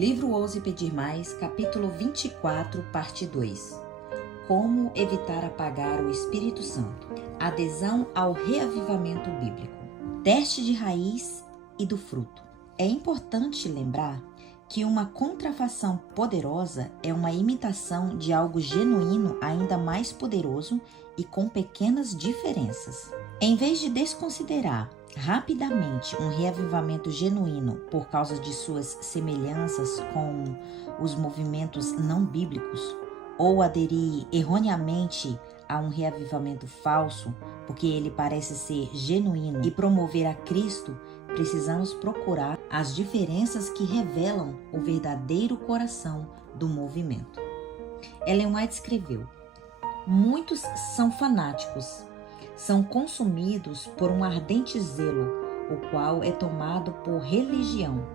Livro Ouse Pedir Mais, capítulo 24, parte 2. Como evitar apagar o Espírito Santo. Adesão ao reavivamento bíblico. Teste de raiz e do fruto. É importante lembrar que uma contrafação poderosa é uma imitação de algo genuíno ainda mais poderoso e com pequenas diferenças. Em vez de desconsiderar rapidamente um reavivamento genuíno por causa de suas semelhanças com os movimentos não bíblicos, ou aderir erroneamente a um reavivamento falso, porque ele parece ser genuíno, e promover a Cristo, precisamos procurar as diferenças que revelam o verdadeiro coração do movimento. Ellen White escreveu: muitos são fanáticos, são consumidos por um ardente zelo, o qual é tomado por religião,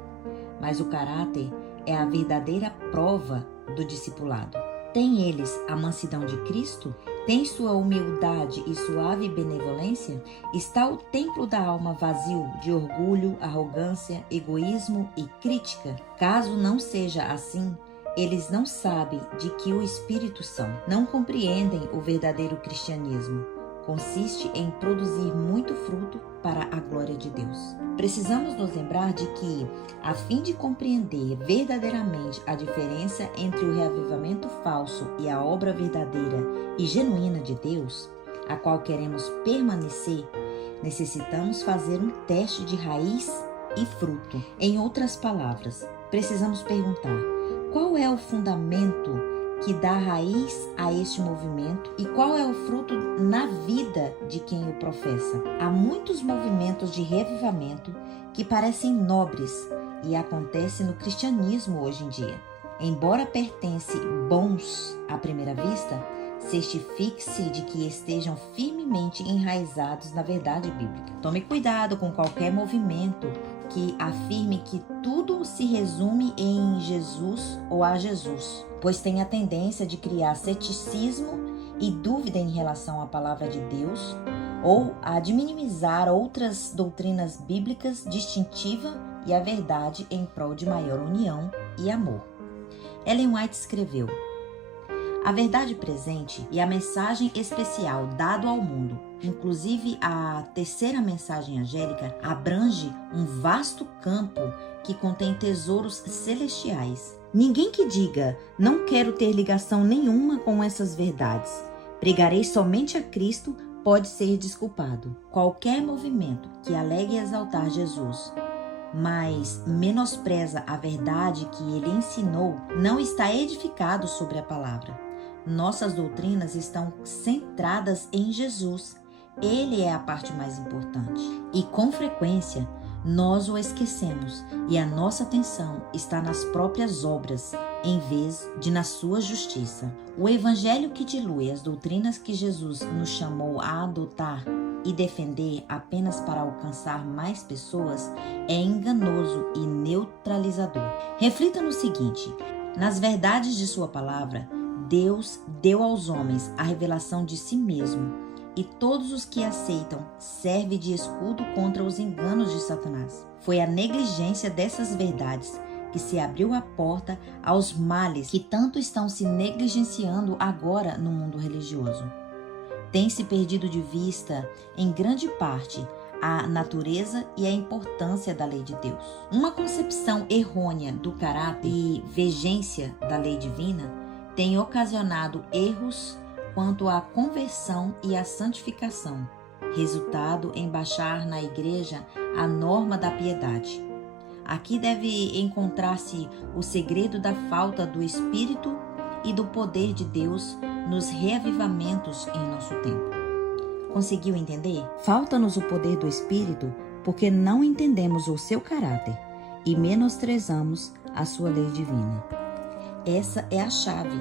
mas o caráter é a verdadeira prova do discipulado. Têm eles a mansidão de Cristo? Tem sua humildade e suave benevolência? Está o templo da alma vazio de orgulho, arrogância, egoísmo e crítica? Caso não seja assim, eles não sabem de que o Espírito são. Não compreendem o verdadeiro cristianismo. Consiste em produzir muito fruto para a glória de Deus. Precisamos nos lembrar de que, a fim de compreender verdadeiramente a diferença entre o reavivamento falso e a obra verdadeira e genuína de Deus, a qual queremos permanecer, necessitamos fazer um teste de raiz e fruto. Em outras palavras, precisamos perguntar: qual é o fundamento que dá raiz a este movimento e qual é o fruto na vida de quem o professa? Há muitos movimentos de reavivamento que parecem nobres e acontecem no cristianismo hoje em dia. Embora pertencem bons à primeira vista, certifique-se de que estejam firmemente enraizados na verdade bíblica. Tome cuidado com qualquer movimento que afirme que tudo se resume em Jesus ou a Jesus, pois tem a tendência de criar ceticismo e dúvida em relação à palavra de Deus, ou a de minimizar outras doutrinas bíblicas distintivas e a verdade em prol de maior união e amor. Ellen White escreveu: a verdade presente e a mensagem especial dado ao mundo, inclusive a terceira mensagem angélica, abrange um vasto campo que contém tesouros celestiais. Ninguém que diga, não quero ter ligação nenhuma com essas verdades, pregarei somente a Cristo, pode ser desculpado. Qualquer movimento que alegue exaltar Jesus, mas menospreza a verdade que ele ensinou, não está edificado sobre a palavra. Nossas doutrinas estão centradas em Jesus. Ele é a parte mais importante. E com frequência, nós o esquecemos e a nossa atenção está nas próprias obras, em vez de na sua justiça. O evangelho que dilui as doutrinas que Jesus nos chamou a adotar e defender apenas para alcançar mais pessoas é enganoso e neutralizador. Reflita no seguinte: nas verdades de sua palavra, Deus deu aos homens a revelação de si mesmo, e todos os que aceitam servem de escudo contra os enganos de Satanás. Foi a negligência dessas verdades que se abriu a porta aos males que tanto estão se negligenciando agora no mundo religioso. Tem-se perdido de vista, em grande parte, a natureza e a importância da lei de Deus. Uma concepção errônea do caráter e vigência da lei divina tem ocasionado erros quanto à conversão e à santificação, resultado em baixar na igreja a norma da piedade. Aqui deve encontrar-se o segredo da falta do Espírito e do poder de Deus nos reavivamentos em nosso tempo. Conseguiu entender? Falta-nos o poder do Espírito porque não entendemos o seu caráter e menosprezamos a sua lei divina. Essa é a chave.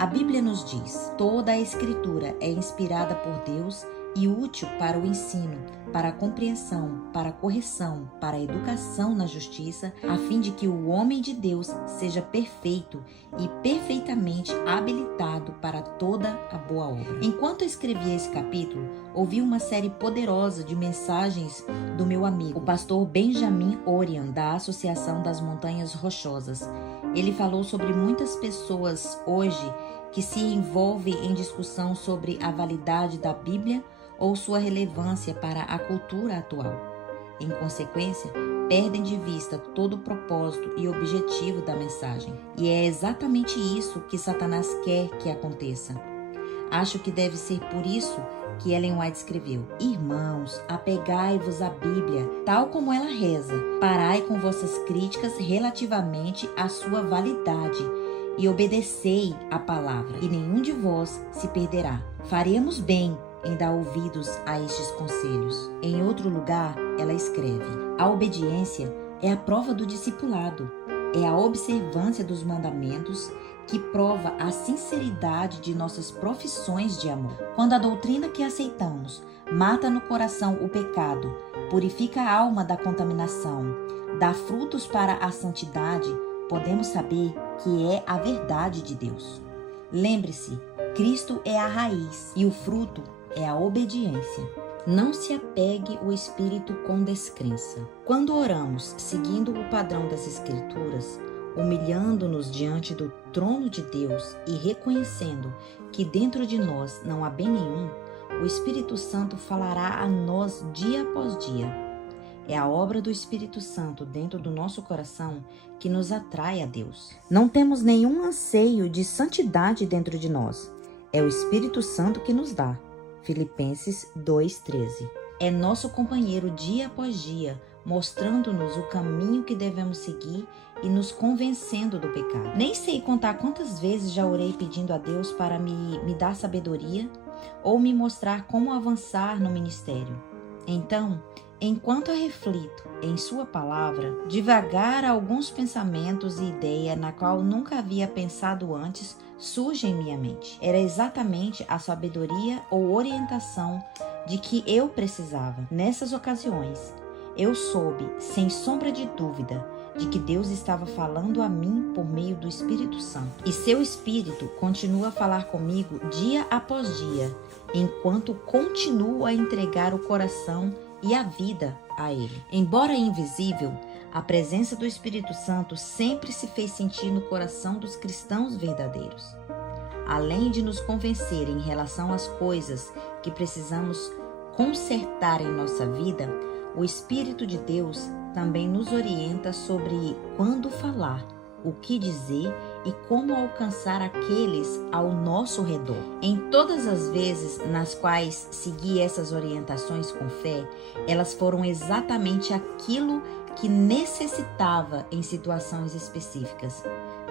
A Bíblia nos diz: toda a Escritura é inspirada por Deus e útil para o ensino, para a compreensão, para a correção, para a educação na justiça, a fim de que o homem de Deus seja perfeito e perfeitamente habilitado para toda a boa obra. Enquanto eu escrevia esse capítulo, ouvi uma série poderosa de mensagens do meu amigo, o pastor Benjamin Orion, da Associação das Montanhas Rochosas. Ele falou sobre muitas pessoas hoje que se envolvem em discussão sobre a validade da Bíblia ou sua relevância para a cultura atual. Em consequência, perdem de vista todo o propósito e objetivo da mensagem. E é exatamente isso que Satanás quer que aconteça. Acho que deve ser por isso que Ellen White escreveu: Irmãos, apegai-vos à Bíblia, tal como ela reza. Parai com vossas críticas relativamente à sua validade e obedecei à palavra, e nenhum de vós se perderá. Faremos bem em dar ouvidos a estes conselhos. Em outro lugar, ela escreve: a obediência é a prova do discipulado, é a observância dos mandamentos que prova a sinceridade de nossas profissões de amor. Quando a doutrina que aceitamos mata no coração o pecado, purifica a alma da contaminação, dá frutos para a santidade, podemos saber que é a verdade de Deus. Lembre-se, Cristo é a raiz e o fruto é a obediência. Não se apegue ao espírito com descrença. Quando oramos seguindo o padrão das Escrituras, humilhando-nos diante do trono de Deus e reconhecendo que dentro de nós não há bem nenhum, o Espírito Santo falará a nós dia após dia. É a obra do Espírito Santo dentro do nosso coração que nos atrai a Deus. Não temos nenhum anseio de santidade dentro de nós. É o Espírito Santo que nos dá. Filipenses 2:13. É nosso companheiro dia após dia, mostrando-nos o caminho que devemos seguir e nos convencendo do pecado. Nem sei contar quantas vezes já orei pedindo a Deus para me dar sabedoria ou me mostrar como avançar no ministério. Então, enquanto eu reflito em sua palavra, devagar alguns pensamentos e ideias na qual nunca havia pensado antes surgem em minha mente. Era exatamente a sabedoria ou orientação de que eu precisava. Nessas ocasiões, eu soube, sem sombra de dúvida, de que Deus estava falando a mim por meio do Espírito Santo. E seu Espírito continua a falar comigo dia após dia, enquanto continuo a entregar o coração e a vida a Ele. Embora invisível, a presença do Espírito Santo sempre se fez sentir no coração dos cristãos verdadeiros. Além de nos convencer em relação às coisas que precisamos consertar em nossa vida, o Espírito de Deus também nos orienta sobre quando falar, o que dizer e como alcançar aqueles ao nosso redor. Em todas as vezes nas quais segui essas orientações com fé, elas foram exatamente aquilo que necessitava em situações específicas.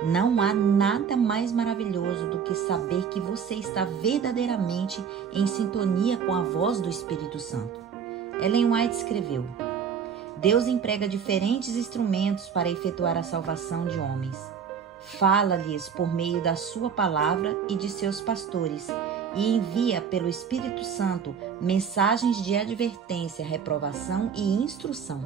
Não há nada mais maravilhoso do que saber que você está verdadeiramente em sintonia com a voz do Espírito Santo. Ellen White escreveu: Deus emprega diferentes instrumentos para efetuar a salvação de homens. Fala-lhes por meio da sua palavra e de seus pastores, e envia pelo Espírito Santo mensagens de advertência, reprovação e instrução.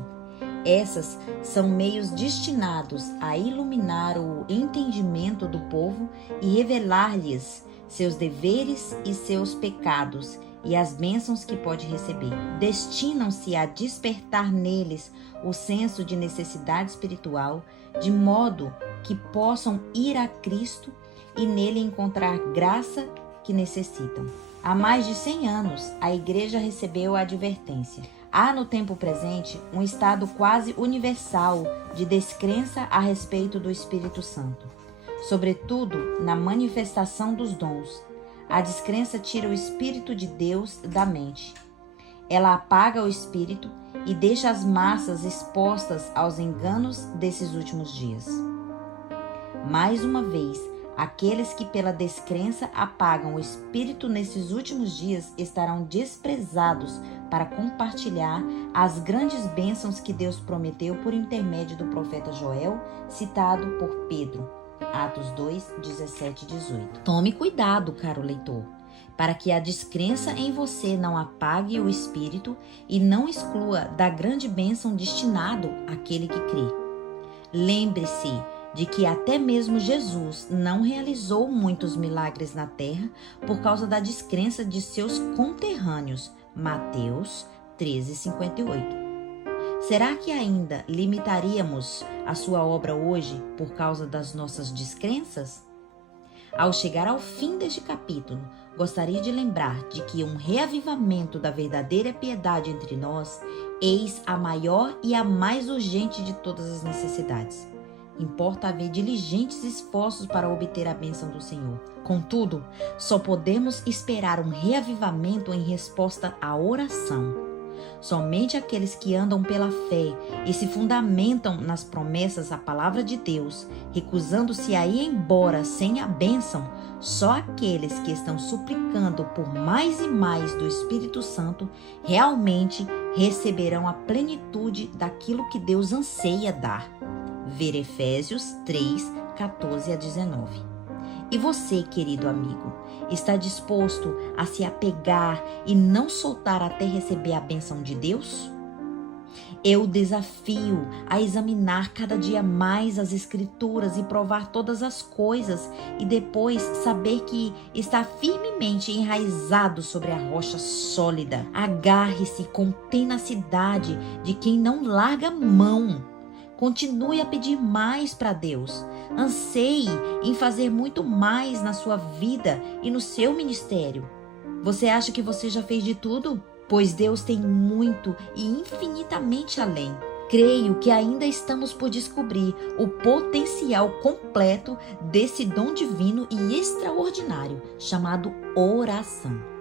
Essas são meios destinados a iluminar o entendimento do povo e revelar-lhes seus deveres e seus pecados e as bênçãos que pode receber. Destinam-se a despertar neles o senso de necessidade espiritual, de modo que possam ir a Cristo e nele encontrar graça que necessitam. Há mais de 100 anos, a Igreja recebeu a advertência. Há no tempo presente um estado quase universal de descrença a respeito do Espírito Santo, sobretudo na manifestação dos dons. A descrença tira o Espírito de Deus da mente. Ela apaga o Espírito e deixa as massas expostas aos enganos desses últimos dias. Mais uma vez, aqueles que pela descrença apagam o Espírito nesses últimos dias estarão desprezados para compartilhar as grandes bênçãos que Deus prometeu por intermédio do profeta Joel, citado por Pedro. Atos 2, 17 e 18. Tome cuidado, caro leitor. para que a descrença em você não apague o espírito e não exclua da grande bênção destinado àquele que crê. Lembre-se de que até mesmo Jesus não realizou muitos milagres na terra por causa da descrença de seus conterrâneos. Mateus 13:58. Será que ainda limitaríamos a sua obra hoje por causa das nossas descrenças? Ao chegar ao fim deste capítulo, gostaria de lembrar de que um reavivamento da verdadeira piedade entre nós, eis a maior e a mais urgente de todas as necessidades. Importa haver diligentes esforços para obter a bênção do Senhor. Contudo, só podemos esperar um reavivamento em resposta à oração. Somente aqueles que andam pela fé e se fundamentam nas promessas da palavra de Deus, recusando-se a ir embora sem a bênção, só aqueles que estão suplicando por mais e mais do Espírito Santo realmente receberão a plenitude daquilo que Deus anseia dar. Ver Efésios 3:14-19. E você, querido amigo, está disposto a se apegar e não soltar até receber a bênção de Deus? Eu desafio a examinar cada dia mais as Escrituras e provar todas as coisas e depois saber que está firmemente enraizado sobre a rocha sólida. Agarre-se com tenacidade de quem não larga mão. Continue a pedir mais para Deus. Anseie em fazer muito mais na sua vida e no seu ministério. Você acha que você já fez de tudo? Pois Deus tem muito e infinitamente além. Creio que ainda estamos por descobrir o potencial completo desse dom divino e extraordinário chamado oração.